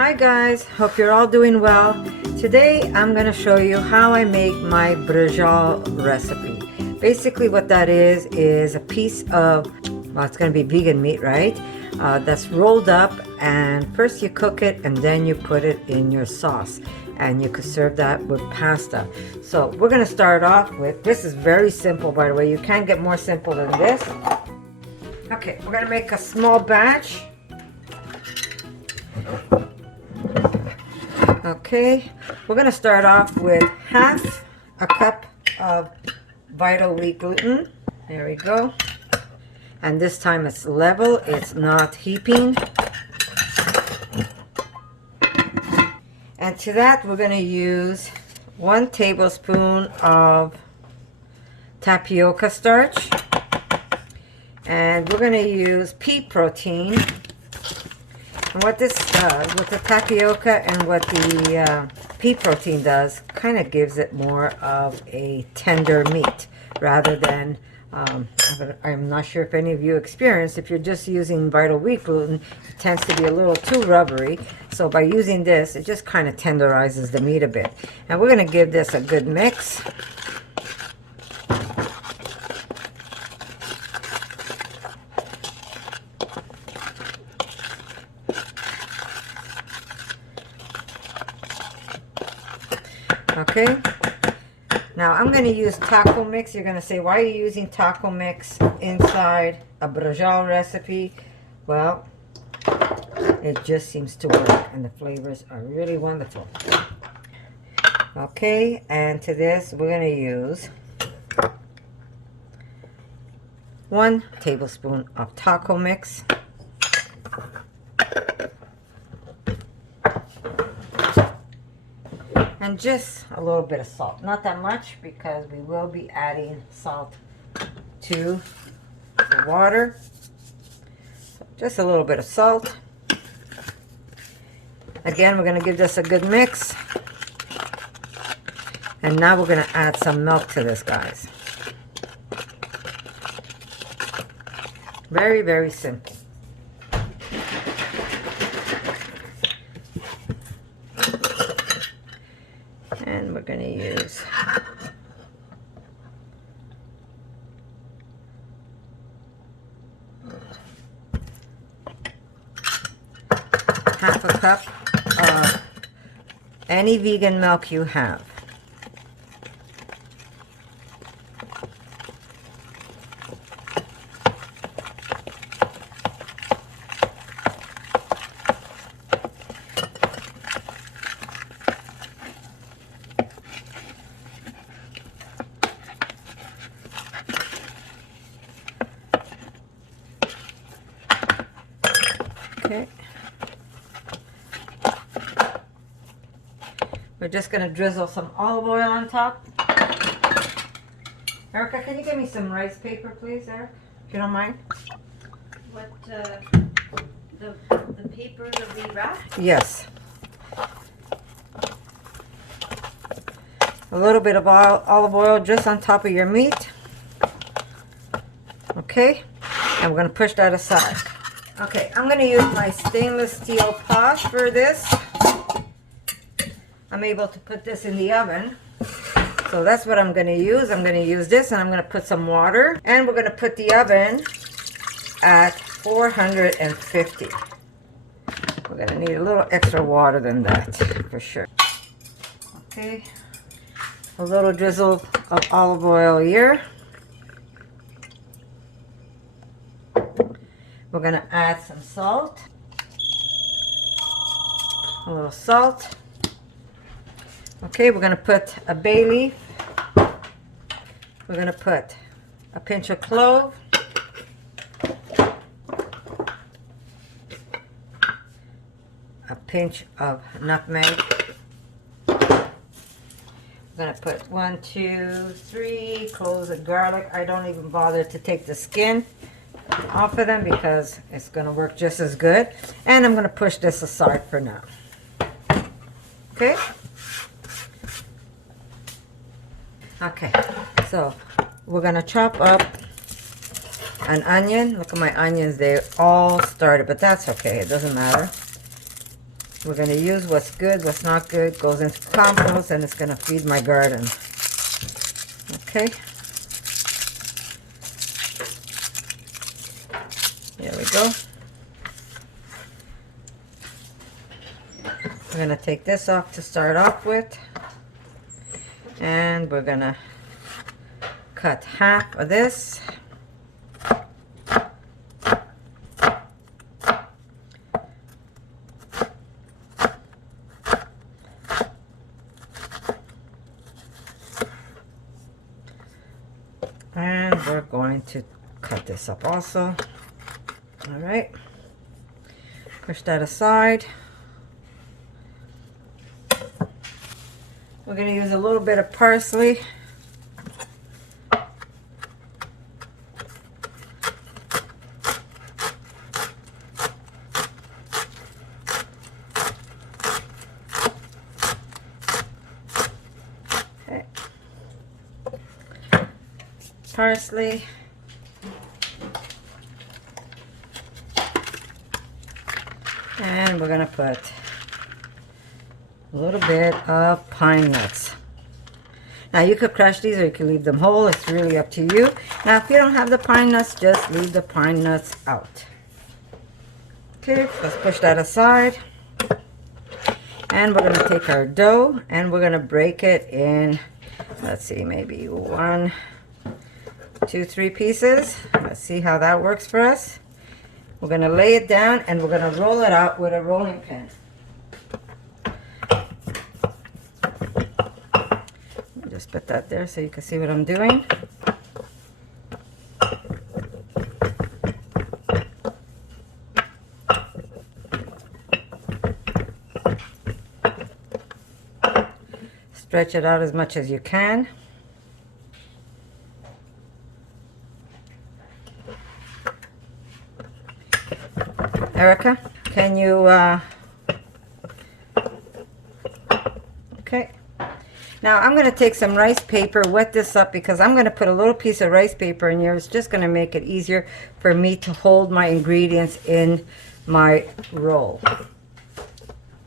Hi guys, hope you're all doing well. Today I'm going to show you how I make my BRACIOLA recipe. Basically what that is a piece of, well, it's going to be vegan meat, right? That's rolled up, and first you cook it and then you put it in your sauce, and you could serve that with pasta. So we're going to start off with, this is very simple, by the way. You can't get more simple than this. Okay, we're going to make a small batch. Okay, we're going to start off with half a cup of vital wheat gluten. There we go. And this time it's level, it's not heaping. And to that we're going to use 1 tablespoon of tapioca starch. And we're going to use pea protein. And what this does, what the tapioca and what the pea protein does, kind of gives it more of a tender meat rather than, I'm not sure if any of you experience, if you're just using vital wheat gluten, it tends to be a little too rubbery. So by using this, it just kind of tenderizes the meat a bit. And we're going to give this a good mix. Okay, now I'm going to use taco mix. You're going to say, why are you using taco mix inside a BRACIOLA recipe? Well, it just seems to work, and the flavors are really wonderful. Okay, and to this we're going to use 1 tablespoon of taco mix. And just a little bit of salt. Not that much, because we will be adding salt to the water. So just a little bit of salt. Again, we're going to give this a good mix. And now we're going to add some milk to this, guys. Very, very simple. And we're going to use half a cup of any vegan milk you have. Okay. We're just going to drizzle some olive oil on top. Erica, can you give me some rice paper, please, Eric? If you don't mind. What, the paper that we wrap? Yes. A little bit of olive oil just on top of your meat. Okay. And we're going to push that aside. Okay, I'm going to use my stainless steel pot for this. I'm able to put this in the oven. So that's what I'm going to use. I'm going to use this, and I'm going to put some water. And we're going to put the oven at 450. We're going to need a little extra water than that, for sure. Okay, a little drizzle of olive oil here. We're going to add some salt, a little salt. Okay, we're going to put a bay leaf. We're going to put a pinch of clove, a pinch of nutmeg. We're going to put 1, 2, 3 cloves of garlic. I don't even bother to take the skin off of them because it's going to work just as good. And I'm going to push this aside for now. Okay. Okay, so we're going to chop up an onion. Look at my onions, they all started, but that's okay, it doesn't matter. We're going to use what's good, what's not good, goes into compost, and it's going to feed my garden. Okay. There we go. We're going to take this off to start off with. And we're going to cut half of this. And we're going to cut this up also. All right. Push that aside. We're going to use a little bit of parsley. Okay. Parsley. And we're going to put a little bit of pine nuts. Now you could crush these or you can leave them whole. It's really up to you. Now if you don't have the pine nuts, just leave the pine nuts out. Okay, let's push that aside. And we're going to take our dough and we're going to break it in, let's see, maybe 1, 2, 3 pieces. Let's see how that works for us. We're going to lay it down and we're going to roll it out with a rolling pin. Just put that there so you can see what I'm doing. Stretch it out as much as you can. Erica, can you, okay. Now I'm going to take some rice paper, wet this up because I'm going to put a little piece of rice paper in here. It's just going to make it easier for me to hold my ingredients in my roll.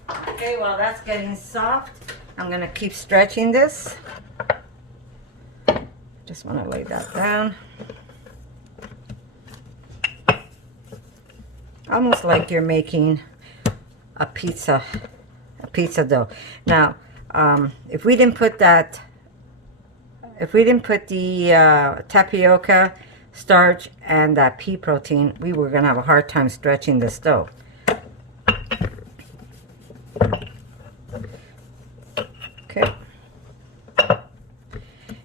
Okay, while that's getting soft, I'm going to keep stretching this. Just want to lay that down. Almost like you're making a pizza dough. Now, if we didn't put the tapioca starch and that pea protein, we were going to have a hard time stretching this dough. Okay.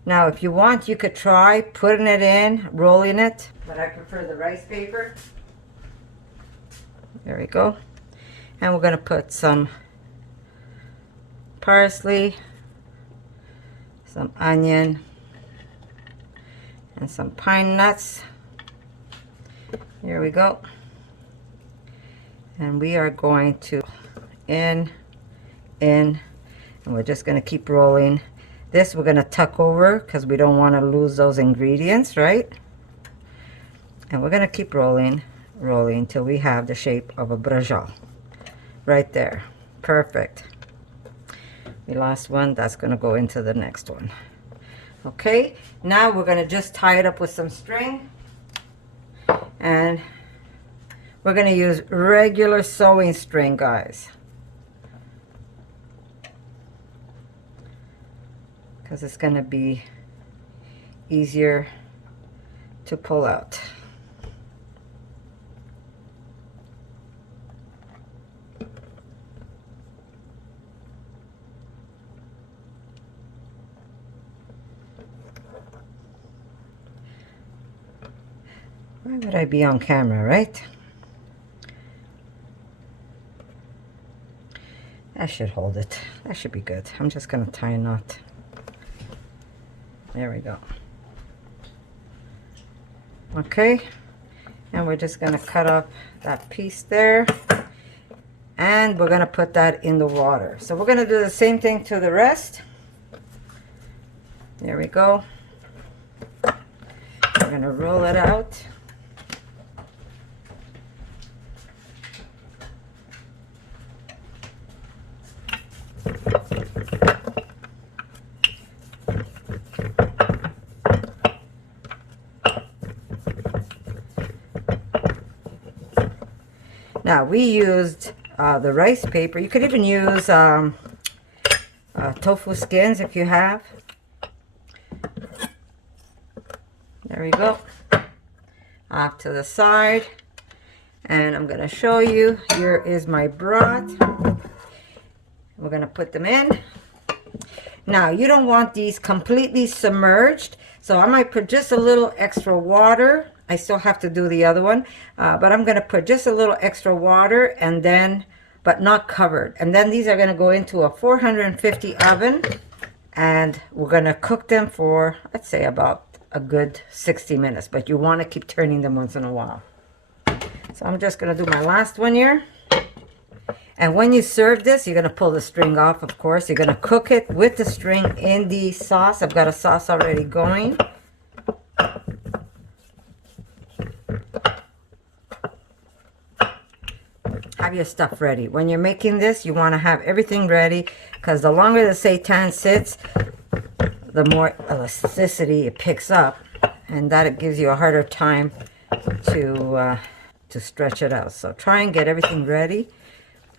Now, if you want, you could try putting it in, rolling it, but I prefer the rice paper. There we go. And we're going to put some parsley, some onion, and some pine nuts. Here we go. And we are going to in, and we're just going to keep rolling. This we're going to tuck over because we don't want to lose those ingredients, right? And we're going to keep rolling till we have the shape of a braciole. Right there. Perfect. We lost one. That's going to go into the next one. Okay. Now we're going to just tie it up with some string. And we're going to use regular sewing string, guys. Because it's going to be easier to pull out. Why would I be on camera, right? That should hold it. That should be good. I'm just going to tie a knot. There we go. Okay. And we're just going to cut off that piece there. And we're going to put that in the water. So we're going to do the same thing to the rest. There we go. We're going to roll it out. Now we used the rice paper. You could even use tofu skins if you have. There we go. Off to the side. And I'm going to show you. Here is my broth. We're going to put them in. Now, you don't want these completely submerged, so I might put just a little extra water. I still have to do the other one, but I'm going to put just a little extra water, and then, but not covered. And then these are going to go into a 450 oven, and we're going to cook them for, I'd say, about a good 60 minutes, but you want to keep turning them once in a while. So I'm just going to do my last one here. And when you serve this, you're going to pull the string off, of course. You're going to cook it with the string in the sauce. I've got a sauce already going. Have your stuff ready. When you're making this, you want to have everything ready, because the longer the seitan sits, the more elasticity it picks up, and that it gives you a harder time to stretch it out. So try and get everything ready.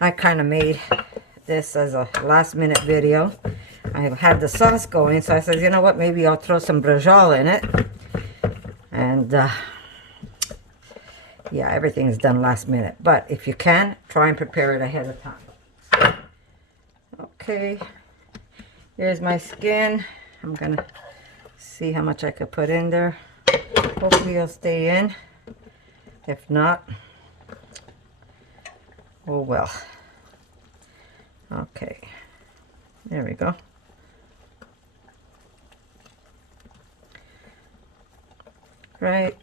I kind of made this as a last minute video. I had the sauce going, so I said, you know what, maybe I'll throw some BRACIOLA in it. And yeah, everything's done last minute. But if you can, try and prepare it ahead of time. Okay, here's my skin. I'm gonna see how much I could put in there. Hopefully it'll stay in. If not, oh well. Okay, there we go. Right,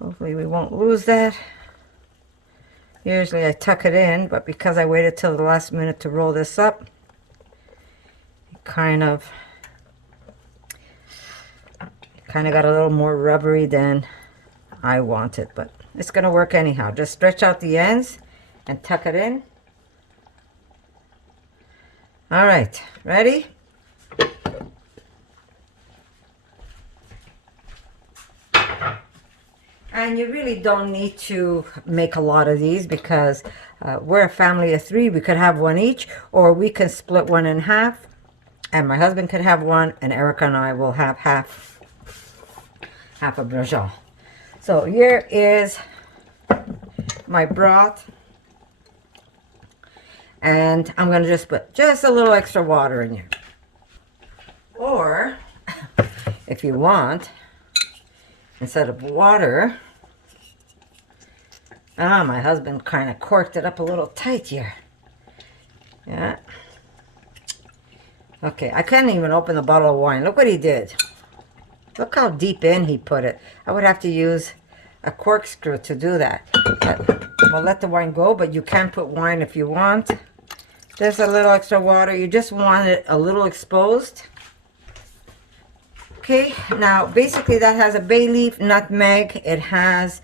hopefully we won't lose that. Usually I tuck it in, but because I waited till the last minute to roll this up, it kind of got a little more rubbery than I wanted, but it's gonna work anyhow. Just stretch out the ends and tuck it in. All right, ready? And you really don't need to make a lot of these, because we're a family of 3. We could have one each, or we can split one in half, and my husband could have one, and Erica and I will have half of BRACIOLA. So here is my broth, and I'm going to just put just a little extra water in here. Or if you want, instead of water, my husband kind of corked it up a little tight here. Yeah. Okay, I can't even open the bottle of wine. Look what he did. Look how deep in he put it. I would have to use a corkscrew to do that. But we'll let the wine go, but you can put wine if you want. There's a little extra water. You just want it a little exposed. Okay, now basically that has a bay leaf, nutmeg. It has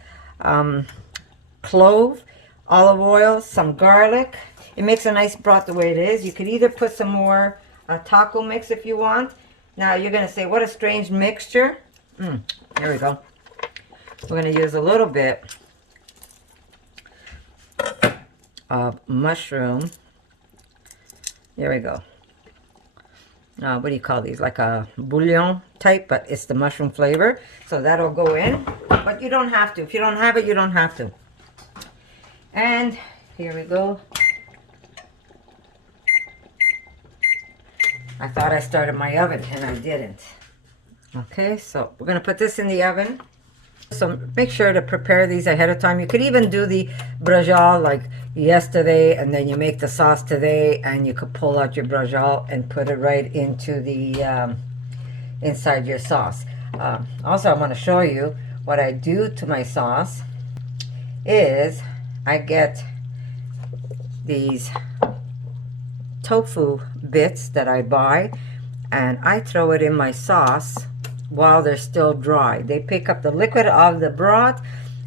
clove, olive oil, some garlic. It makes a nice broth the way it is. You could either put some more taco mix if you want. Now you're going to say, what a strange mixture. Here we go. We're going to use a little bit of mushroom. There we go. What do you call these? Like a bouillon type, but it's the mushroom flavor. So that'll go in, but you don't have to. If you don't have it, you don't have to. And here we go. I thought I started my oven and I didn't. Okay, so we're gonna put this in the oven. So make sure to prepare these ahead of time. You could even do the BRACIOLA like yesterday, and then you make the sauce today, and you could pull out your BRACIOLA and put it right into the inside your sauce. Also, I want to show you what I do to my sauce is I get these tofu bits that I buy, and I throw it in my sauce while they're still dry. They pick up the liquid of the broth,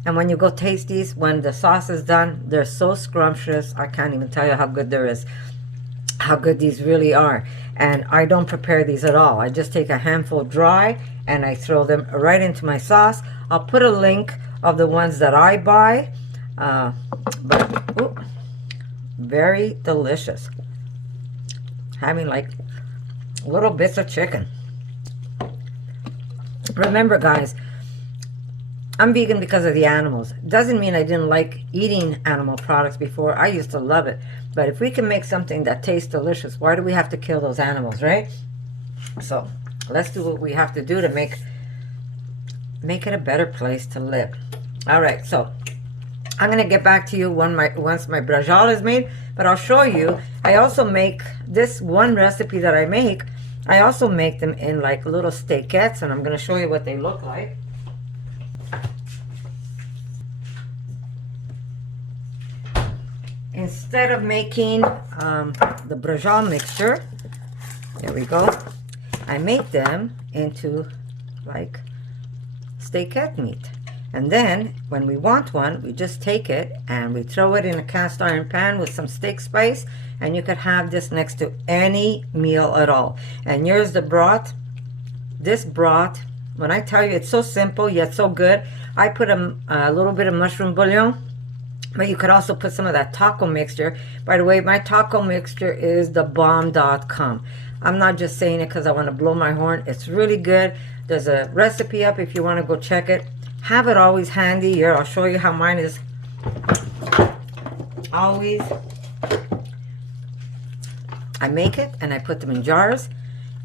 and when you go taste these, when the sauce is done, they're so scrumptious. I can't even tell you how good there is, how good these really are. And I don't prepare these at all. I just take a handful dry and I throw them right into my sauce. I'll put a link of the ones that I buy But ooh, very delicious. Having like little bits of chicken. Remember, guys, I'm vegan because of the animals. Doesn't mean I didn't like eating animal products before. I used to love it. But if we can make something that tastes delicious, why do we have to kill those animals, right? So let's do what we have to do to make it a better place to live. All right, so I'm gonna get back to you once my braciole is made, but I'll show you. I also make this one recipe that I make. I also make them in like little steakettes, and I'm gonna show you what they look like. Instead of making the braciole mixture, there we go, I make them into like steakette meat. And then when we want one, we just take it and we throw it in a cast iron pan with some steak spice, and you could have this next to any meal at all. And here's the broth. This broth, when I tell you it's so simple yet so good, I put a little bit of mushroom bouillon, but you could also put some of that taco mixture. By the way, my taco mixture is thebomb.com. I'm not just saying it because I want to blow my horn. It's really good. There's a recipe up if you want to go check it. Have it always handy. Here, I'll show you how mine is always. I make it and I put them in jars,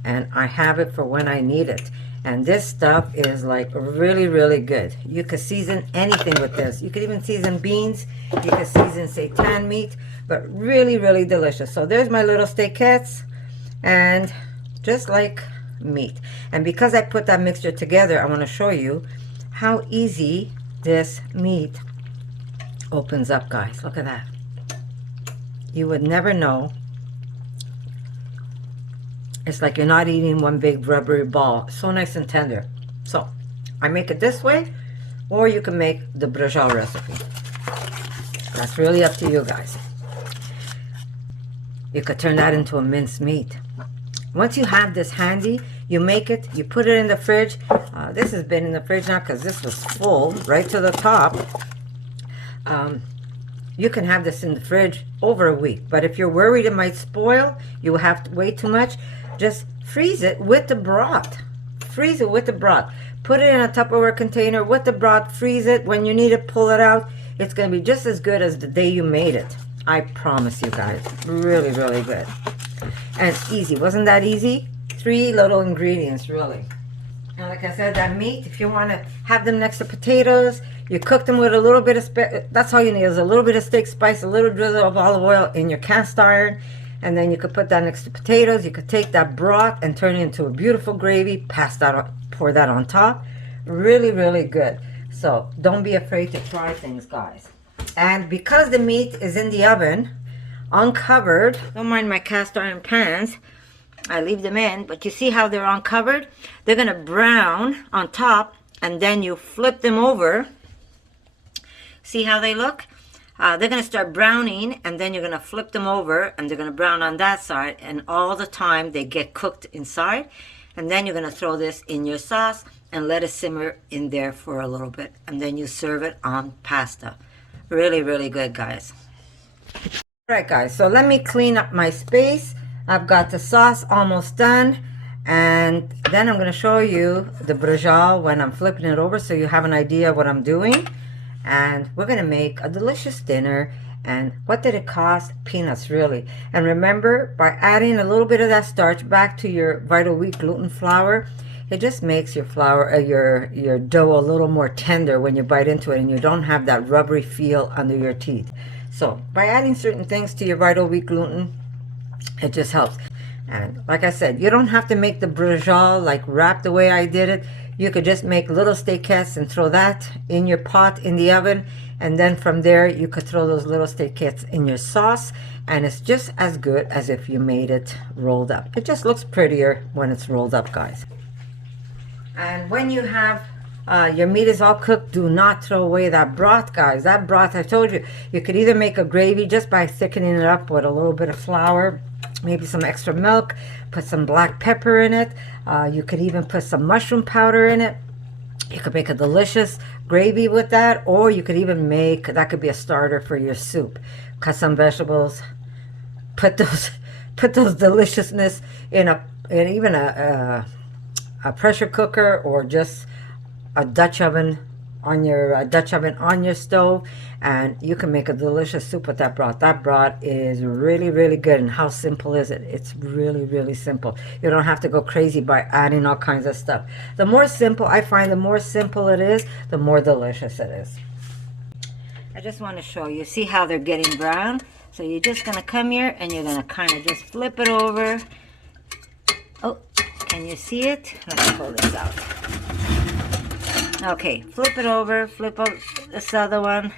and I have it for when I need it. And this stuff is like really, really good. You could season anything with this. You could even season beans. You could season seitan meat, but really, really delicious. So there's my little steakettes, and just like meat. And because I put that mixture together, I want to show you how easy this meat opens up, guys. Look at that. You would never know. It's like you're not eating one big rubbery ball. So nice and tender. So I make it this way, or you can make the braciole recipe. That's really up to you guys. You could turn that into a minced meat. Once you have this handy, you make it, you put it in the fridge. This has been in the fridge now because this was full right to the top. You can have this in the fridge over a week. But if you're worried it might spoil, you will have to wait too much, just freeze it with the broth. Freeze it with the broth. Put it in a Tupperware container with the broth. Freeze it. When you need it, pull it out. It's going to be just as good as the day you made it. I promise you guys. Really, really good. And it's easy. Wasn't that easy? 3 little ingredients, really. And like I said, that meat, if you want to have them next to potatoes, you cook them with a little bit of, that's all you need is a little bit of steak spice, a little drizzle of olive oil in your cast iron, and then you could put that next to potatoes. You could take that broth and turn it into a beautiful gravy, pour that on top. Really, really good. So don't be afraid to try things, guys. And because the meat is in the oven, uncovered, don't mind my cast iron pans, I leave them in, but you see how they're uncovered? They're gonna brown on top, and then you flip them over. See how they look? They're gonna start browning, and then you're gonna flip them over, and they're gonna brown on that side, and all the time they get cooked inside. And then you're gonna throw this in your sauce and let it simmer in there for a little bit, and then you serve it on pasta. Really, really good, guys. All right, guys, so let me clean up my space. I've got the sauce almost done, and then I'm going to show you the braciole when I'm flipping it over so you have an idea of what I'm doing. And we're going to make a delicious dinner. And what did it cost? Peanuts, really. And remember, by adding a little bit of that starch back to your Vital Wheat gluten flour, it just makes your flour, your dough a little more tender when you bite into it, and you don't have that rubbery feel under your teeth. So by adding certain things to your Vital Wheat gluten, it just helps. And like I said, you don't have to make the braciole like wrapped the way I did it. You could just make little steakettes and throw that in your pot in the oven, and then from there you could throw those little steakettes in your sauce, and it's just as good as if you made it rolled up. It just looks prettier when it's rolled up, guys. And when you have your meat is all cooked, do not throw away that broth, guys. That broth, I told you, you could either make a gravy just by thickening it up with a little bit of flour, maybe some extra milk, put some black pepper in it. You could even put some mushroom powder in it. You could make a delicious gravy with that, or you could even make, that could be a starter for your soup. Cut some vegetables, put those put those deliciousness in even a pressure cooker, or just a Dutch oven on your stove, and you can make a delicious soup with that broth. That broth is really, really good. And how simple is it? It's really, really simple. You don't have to go crazy by adding all kinds of stuff. The more simple, I find the more simple it is, the more delicious it is. I just want to show you, see how they're getting brown? So you're just going to come here and you're going to kind of just flip it over. Oh, can you see it? Let's pull this out. Okay, flip it over, flip out this other one.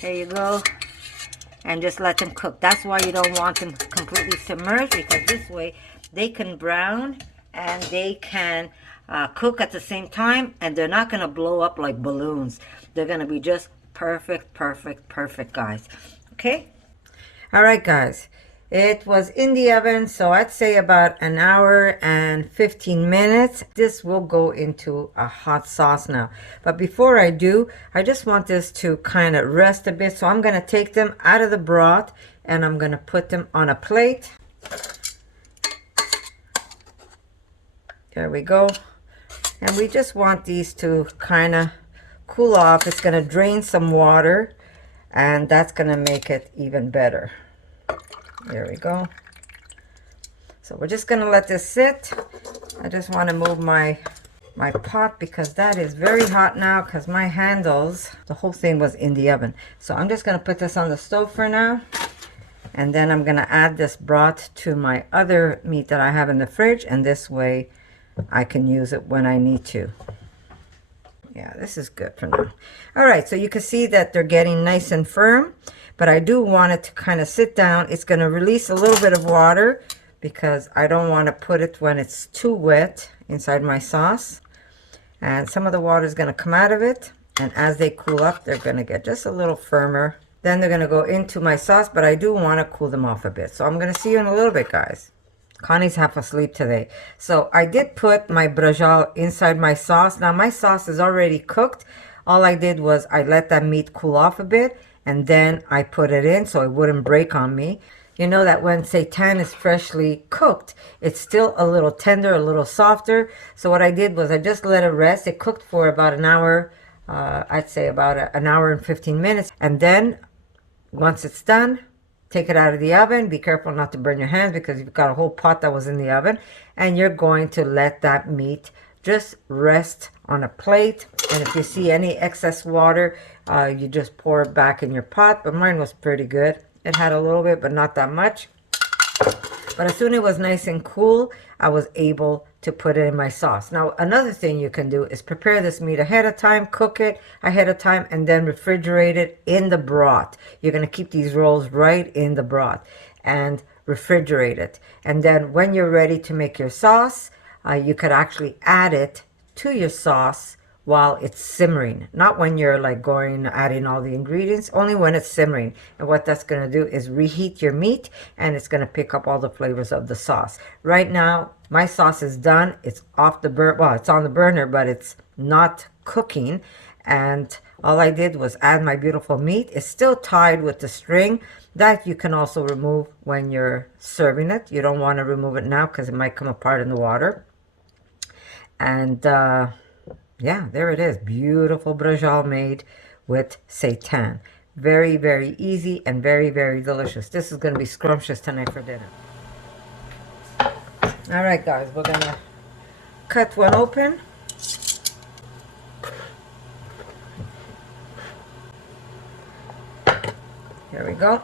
There you go. And just let them cook. That's why you don't want them completely submerged, because this way they can brown and they can cook at the same time, and they're not going to blow up like balloons. They're going to be just perfect, perfect, perfect, guys. Okay? All right, guys. It was in the oven, so I'd say about an hour and 15 minutes. This will go into a hot sauce now. But before I do, I just want this to kind of rest a bit. So I'm going to take them out of the broth and I'm going to put them on a plate. There we go. And we just want these to kind of cool off. It's going to drain some water, and that's going to make it even better. There we go. So we're just going to let this sit. I just want to move my pot, because that is very hot now, because my handles, the whole thing was in the oven. So I'm just going to put this on the stove for now. And then I'm going to add this broth to my other meat that I have in the fridge. And this way I can use it when I need to. Yeah, this is good for now. All right, so you can see that they're getting nice and firm. But I do want it to kind of sit down. It's going to release a little bit of water, because I don't want to put it when it's too wet inside my sauce. And some of the water is going to come out of it. And as they cool up, they're going to get just a little firmer. Then they're going to go into my sauce, but I do want to cool them off a bit. So I'm going to see you in a little bit, guys. Connie's half asleep today. So I did put my BRACIOLA inside my sauce. Now my sauce is already cooked. All I did was I let that meat cool off a bit, and then I put it in so it wouldn't break on me. You know that when seitan is freshly cooked, it's still a little tender, a little softer. So what I did was I just let it rest. It cooked for about an hour, I'd say about an hour and 15 minutes. And then once it's done, take it out of the oven. Be careful not to burn your hands, because you've got a whole pot that was in the oven. And you're going to let that meat just rest on a plate. And if you see any excess water, you just pour it back in your pot. But mine was pretty good. It had a little bit, but not that much. But as soon as it was nice and cool, I was able to put it in my sauce. Now, another thing you can do is prepare this meat ahead of time, cook it ahead of time, and then refrigerate it in the broth. You're going to keep these rolls right in the broth and refrigerate it. And then when you're ready to make your sauce, you could actually add it to your sauce while it's simmering. Not when you're like adding all the ingredients, only when it's simmering. And what that's going to do is reheat your meat, and it's going to pick up all the flavors of the sauce. Right now, my sauce is done. It's off the burner. Well, it's on the burner, but it's not cooking. And all I did was add my beautiful meat. It's still tied with the string. That you can also remove when you're serving it. You don't want to remove it now, because it might come apart in the water. And yeah, there it is. Beautiful BRACIOLA made with seitan. Very, very easy and very, very delicious. This is going to be scrumptious tonight for dinner. All right, guys, we're going to cut one open. Here we go.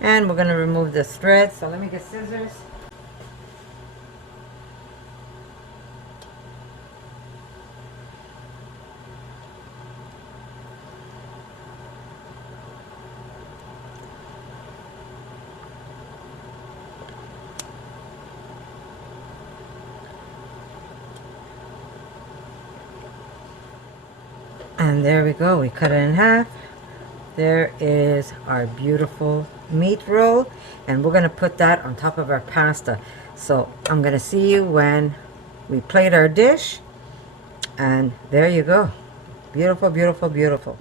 And we're going to remove this thread. So let me get scissors. And there we go. We cut it in half. There is our beautiful meat roll, and we're going to put that on top of our pasta. So I'm going to see you when we plate our dish, And there you go. Beautiful, beautiful, beautiful.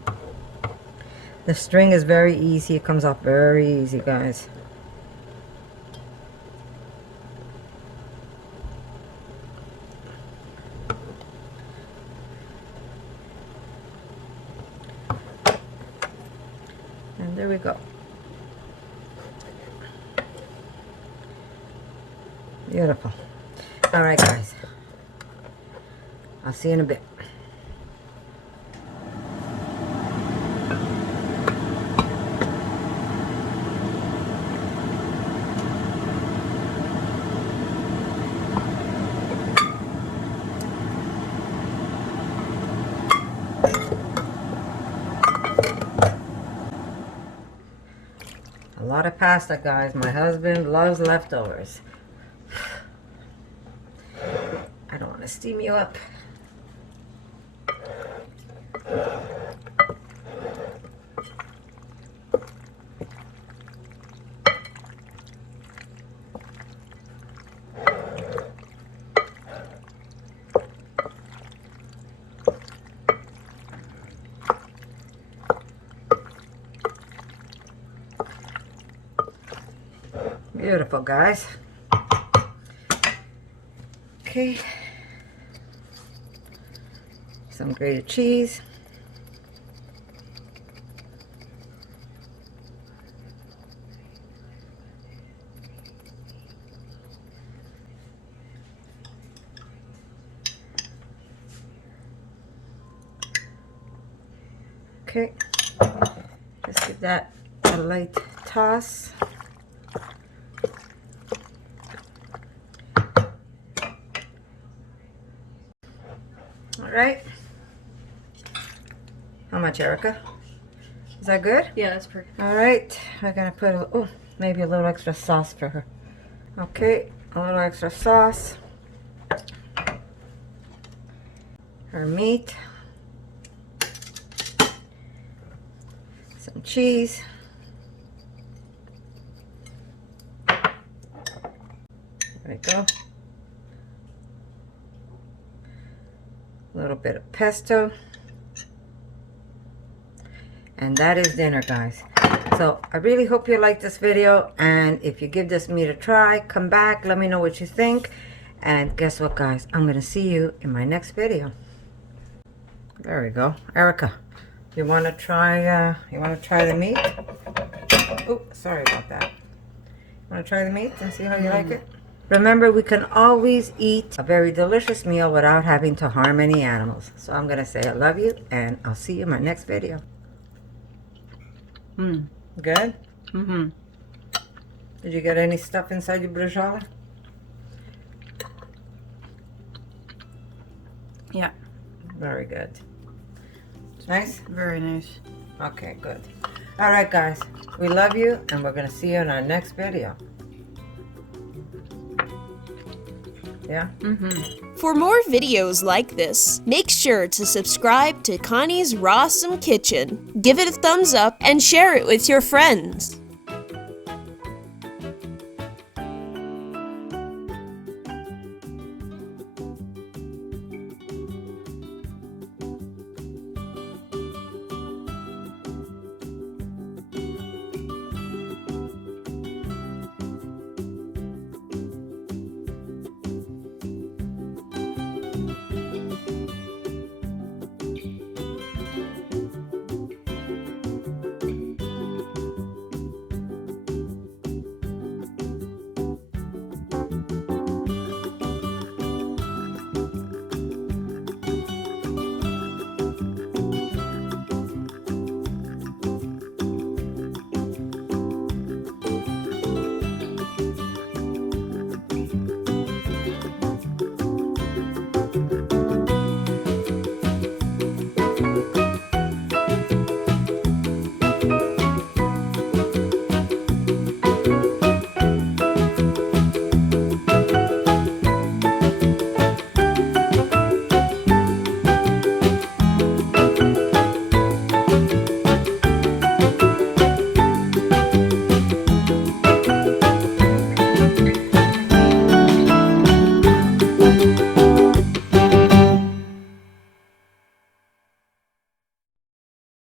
The string is very easy. It comes off very easy, guys. And there we go. Beautiful. All right, guys. I'll see you in a bit. A lot of pasta, guys. My husband loves leftovers. I don't want to steam you up. Beautiful, guys. Okay. Some grated cheese. Okay. Just give that a light toss. Right? How much, Erica? Is that good? Yeah, that's perfect. All right. We're gonna put maybe a little extra sauce for her. Okay, a little extra sauce. Her meat. Some cheese. There we go. A little bit of pesto, and that is dinner, guys. So I really hope you like this video, and if you give this meat a try, come back, let me know what you think. And guess what, guys, I'm gonna see you in my next video. There we go. Erica, you want to try the meat? Oh, sorry about that. Want to try the meat and see how you like it? Remember, we can always eat a very delicious meal without having to harm any animals. So I'm going to say I love you, and I'll see you in my next video. Good? Mm-hmm. Did you get any stuff inside your braciola? Yeah. Very good. Nice? Very nice. Okay, good. All right, guys. We love you, and we're going to see you in our next video. Yeah? Mm-hmm. For more videos like this, make sure to subscribe to Connie's RAWsome Kitchen, give it a thumbs up, and share it with your friends.